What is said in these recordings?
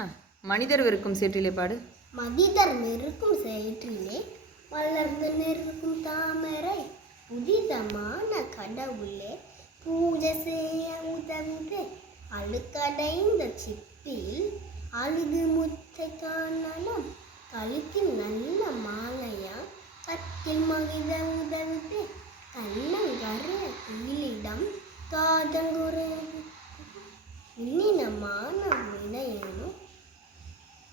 ரச்சனா மனிதர் வெறுக்கும் சேற்றிலே பாடு. மனிதர் வெறுக்கும் சேற்றிலே வளர்ந்து நிற்கும் தாமரை புதிதமான கடவுளே பூஜை செய்ய உதவுது. அழுக்கடைந்த சிப்பில் அழுது முத்தை காணலாம். கழுத்தில் நல்ல மாலையா கத்தில் மகிழ உதவுது. கண்ணங்கரிய கீழிடம் காதங்குறது இன்னினமான வினையனும்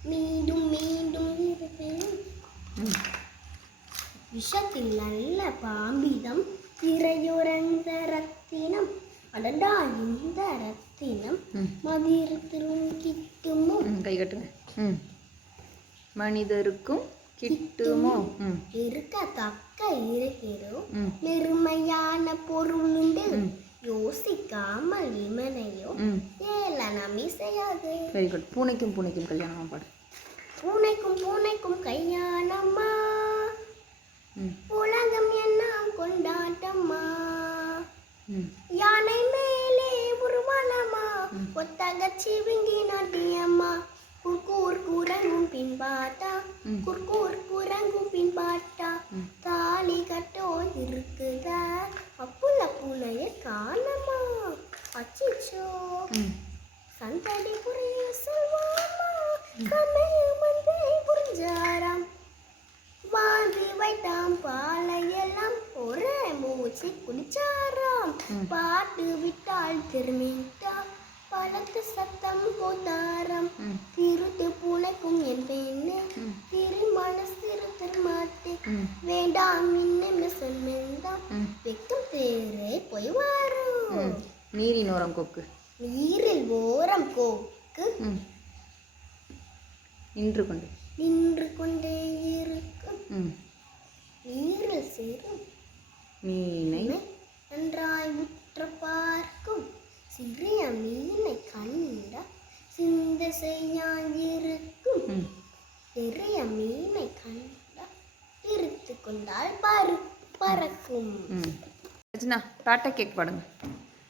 மீண்டும் மீண்டும் இருப்பேன். விஷத்தில் நல்ல பாம்பிதம் திரையுறந்த ரத்தினம். அடடா இந்த ரத்தினம் மதிரத்திலும் கிட்டுமோ. கை கட்டுங்க. மனிதருக்கும் கிட்டுமோ. இருக்கத்தக்க இருக்கிறோம் பெருமையான பொருளுண்டு. யோசிக்காமல் இமனையோ ஏளனம் இசையாது. Very good. பூனைக்கும் பூனைக்கும் கல்யாணமா பாடு. பூனைக்கும் பூனைக்கும் கல்யாணமா உலகம் என்ன கொண்டாட்டம்மா. யானை மேலே உருவலமா ஒத்தகச்சி விங்கி நாட்டியம்மா. குர்கூர் குரங்கும் பின்பாட்டா குர்கூர் குரங்கும் பின்பாட்டா. தாலி கட்டோ இருக்குதா அப்புல புனைய காணமா. அச்சிச்சோ சந்தடி புரிய சொல்வாமா. சமயம் வந்தே புரிஞ்சாராம் வாந்தி வைத்தாம் பாலையெல்லாம் ஒரே மூச்சு குடிச்சாராம். பாட்டு விட்டால் திரும்பிட்டா பழத்து சத்தம் போட்டாராம். திருட்டு பூனைக்கும் என் பெண்ணு திருமணம் மாட்டேன் வேண்டாம் இன்னும் சொன்னாம். வெக்கம் தேரே போய் வரும். நீரின் ஓரம் கொக்கு. நீரில் ஓரம் கொக்கு நின்று கொண்டு நின்று கொண்டே இருக்கும். நீரில் சேரும் மீனை நன்றாய் உற்று பார்க்கும். சிறிய மீனை கண்ட சிந்த செய்யாயிருக்கும். பெரிய மீனை கண்ட பிரித்து கொண்டால் பறக்கும். ரச்சனா பேட்டா கேக் பாடுங்க.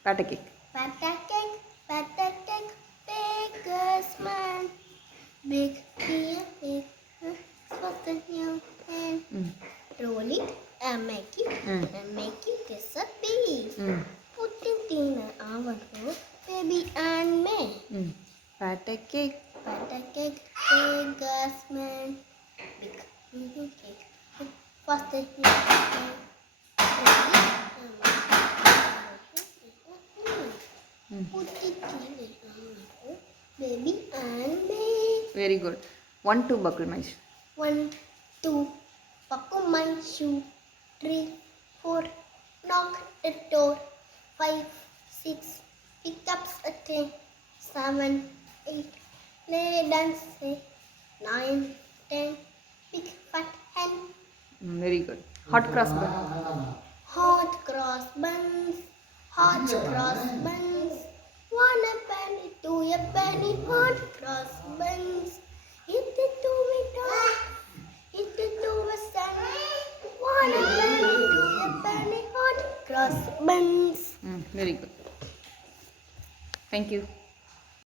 பேட்டா கேக். பேட்டா cake bakers man big beer big for the new hand. Roll it and make it disappear. Put it in an oven for baby and me. பேட்டா cake bakers man big cake for the new hand. Put it in an oven for baby and me. Very good. 1 2 buckle my shoe. 1 2 buckle my shoe. 3 4 knock the door. 5 6 pick up a 10. 7 8 lay dance. 9 10 pick fat hen. Very good. Hot cross bun. Hot cross buns. One a penny, 2 a penny. Hot cross buns. It to it up, it to a sun. 1 a penny, 2 a penny. Hot cross buns. Very good. Thank you.